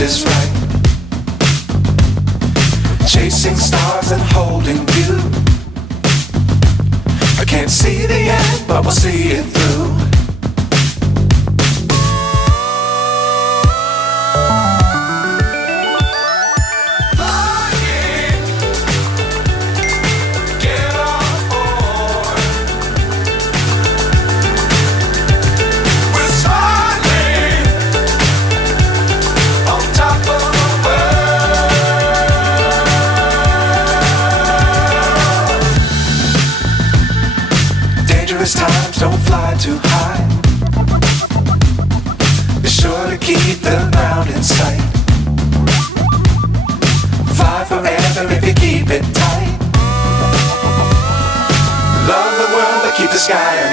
is right. Chasing stars and holding you. I can't see the end, but we'll see it through. Times don't fly too high. Be sure to keep the ground in sight. Fly forever if you keep it tight. Love the world but keep the sky